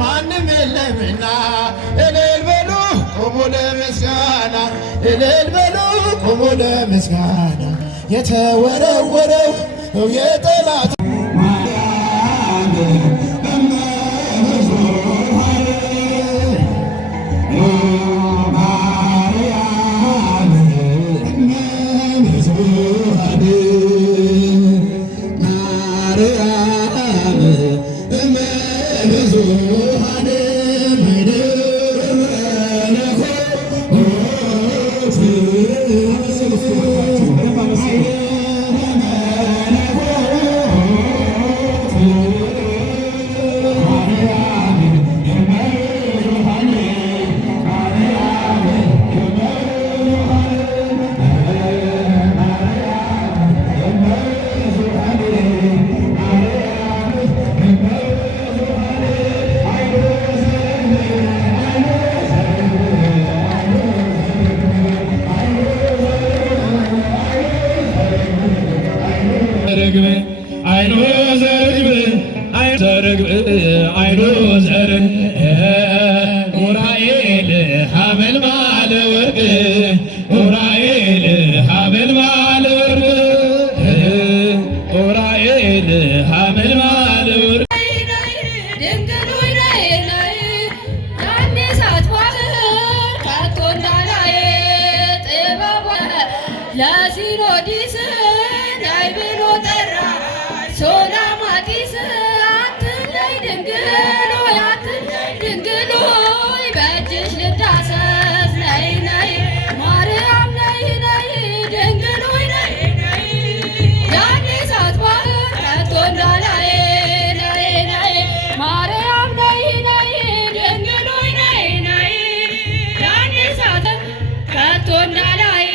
ማንም የለምና እልል በሉ ቁሙ ለምስጋና እልል በሉ ቁሙ ለምስጋና የተወረወረው የጠላት ለሲኖዲስ ናይ ብሎ ጠራ ሶላማጢስ አትለይ ድንግል ሆይ አትለይ ድንግል ሆይ በእጅሽ ልዳሰስ ነይ ነይ ማርያም ነይ ነይ ድንግል ሆይ ነይ ነይ ያኔ እሳት ባህር ከቶ እንዳላይ ነይ ነይ ማርያም ነይ ነይ ድንግል ሆይ ነይ ነይ ያኔ እሳት ከቶ እንዳላይ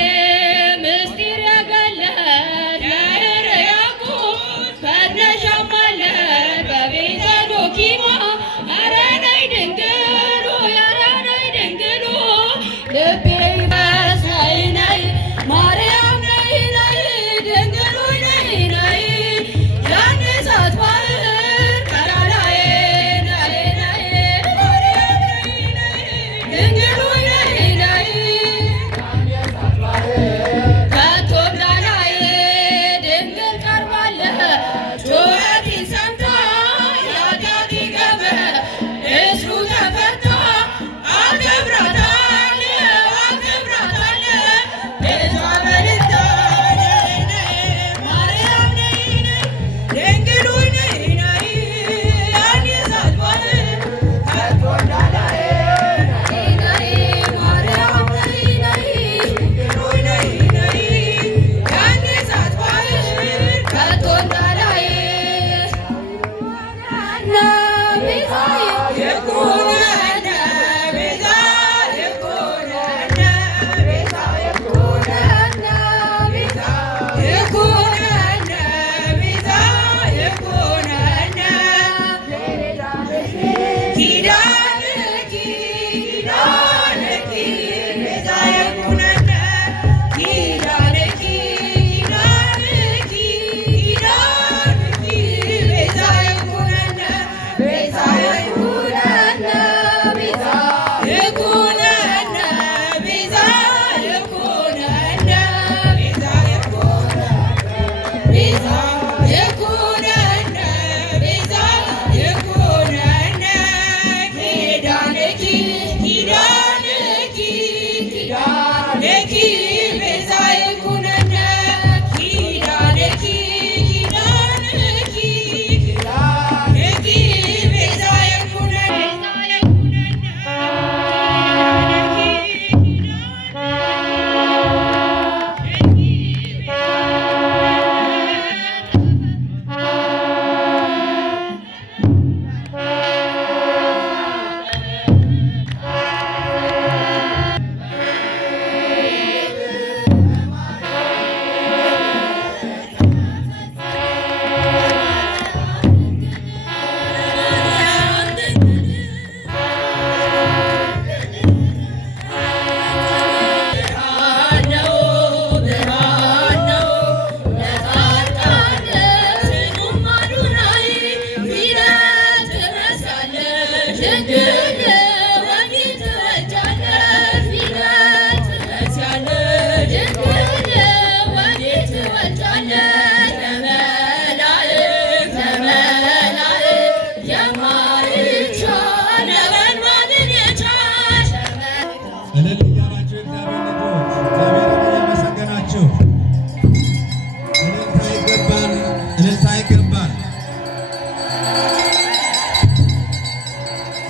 ቤዛ ይኩነነ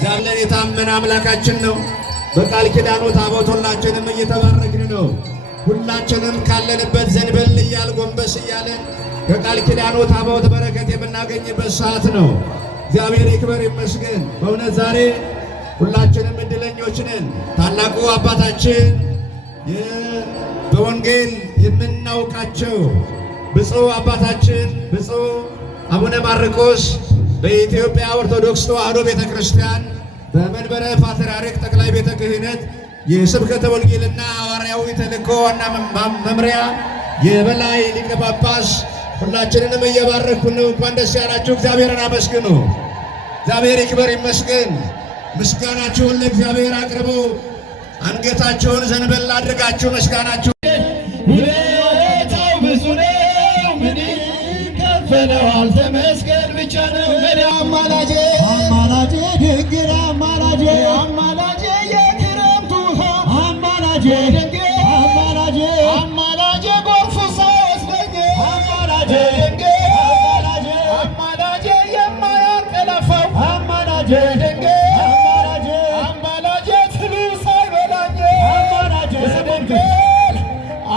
ዛለን የታመነ አምላካችን ነው። በቃል ኪዳኑ ታቦት ሁላችንም እየተባረክን ነው። ሁላችንም ካለንበት ዘንበል እያል ጎንበስ እያለን በቃል ኪዳኑ ታቦት በረከት የምናገኝበት ሰዓት ነው። እግዚአብሔር ይክበር ይመስገን። በእውነት ዛሬ ሁላችንም እድለኞች ነን። ታላቁ አባታችን በወንጌል የምናውቃቸው ብፁዕ አባታችን ብፁዕ አቡነ ማርቆስ በኢትዮጵያ ኦርቶዶክስ ተዋሕዶ ቤተ ክርስቲያን በመንበረ ፓትርያርክ ጠቅላይ ቤተ ክህነት የስብከተ ወንጌልና ሐዋርያዊ ተልእኮ ዋና መምሪያ የበላይ ሊቀ ጳጳስ ሁላችንንም እየባረኩ ነው። እንኳን ደስ ያላችሁ። እግዚአብሔርን አመስግኑ። እግዚአብሔር ይክበር ይመስገን። ምስጋናችሁን ለእግዚአብሔር አቅርቡ። አንገታችሁን ዘንበል አድርጋችሁ ምስጋናችሁ ውለታው ብዙ ነው፣ ምን ይከፈለዋል? ተመስገን ብቻ ነው። አማላጄ አማላጄ ድንግል አማላጄ አማላጄ የክረምቱ ውሃ አማላጄ ድንግል አማላጄ አማላጄ ጎርፉ ሳይወስደኝ አማላጄ ድንግል አማላጄ አማላጄ የማያንቀላፋው አማላጄ ድንግል አማላጄ አማላጄ ትሉ ሳይበላኝ አማላጄ ድንግል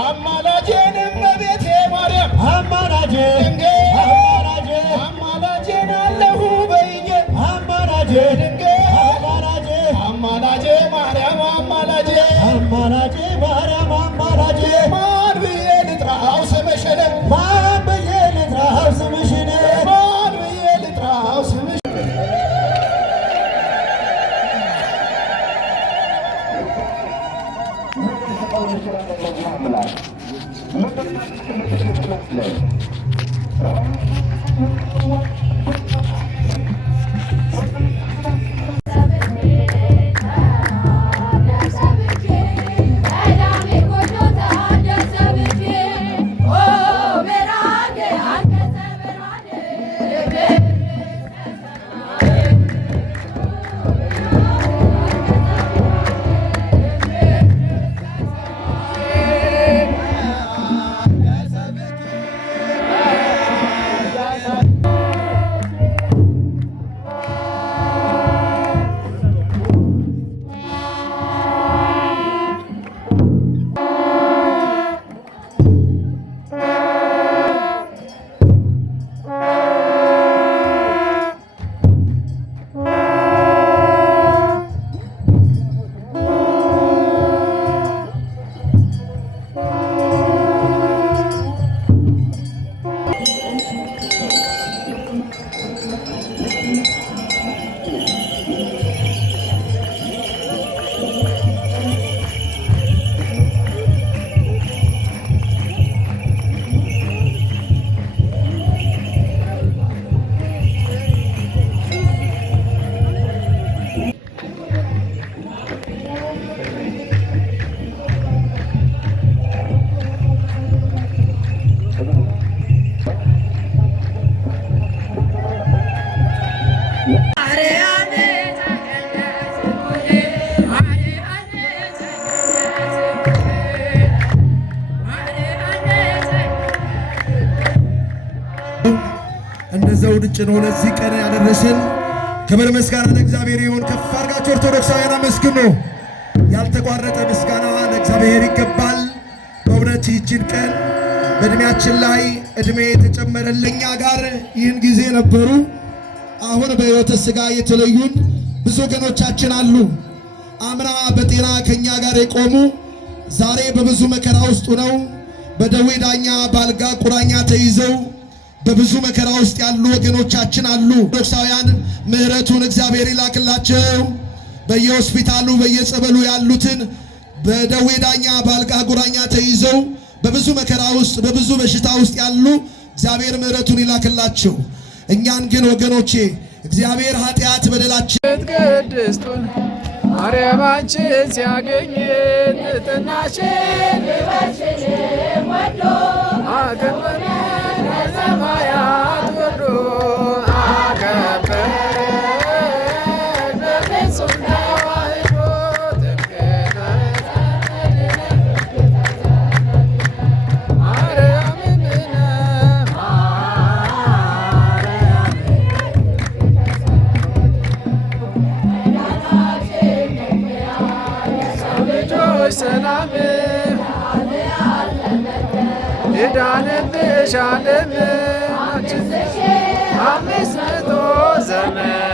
አማላጄን እመቤቴ ማርያም አማላጄ ድንግል አማላጄ አማላጄን አለሁ በይኝ አማላጄ ድንግል አማላጄ አማላጄ ማርያም አማላጄ አማላጄ ማርያም አማላጄ ማን ብዬ ልጥራው ስምሽን ማን ብዬ ልጥራው ስምሽን ማን ብዬ ልጥራው ስምሽን እንደ ዘውድ ጭኖ ለዚህ ቀን ያደረሰን ክብር ምስጋና ለእግዚአብሔር ይሁን። ከፍ አድርጋችሁ ኦርቶዶክሳውያን አመስግኑ። ያልተቋረጠ ምስጋና ለእግዚአብሔር ይገባል። በእውነት ይህችን ቀን በእድሜያችን ላይ እድሜ የተጨመረልኛ ጋር ይህን ጊዜ ነበሩ። አሁን በሕይወተ ሥጋ የተለዩን ብዙ ወገኖቻችን አሉ። አምና በጤና ከኛ ጋር የቆሙ ዛሬ በብዙ መከራ ውስጥ ነው በደዌ ዳኛ ባልጋ ቁራኛ ተይዘው በብዙ መከራ ውስጥ ያሉ ወገኖቻችን አሉ። ኦርቶዶክሳውያን ምሕረቱን እግዚአብሔር ይላክላቸው። በየሆስፒታሉ በየጸበሉ ያሉትን በደዌ ዳኛ ባልጋ ቁራኛ ተይዘው በብዙ መከራ ውስጥ በብዙ በሽታ ውስጥ ያሉ እግዚአብሔር ምሕረቱን ይላክላቸው። እኛን ግን ወገኖቼ እግዚአብሔር ኃጢአት በደላችን ቅድስቱን ማርያማችን ሲያገኝ ትሕትናችን ልበሽን ወዶ አከበረ ሰማያት ወርዶ አከበረ በፍጹም ተዋሕዶ ትምክህተ ማርያም እምነ ማርያም ሰላም የዳነብሽ ዓለም 500 ዘመን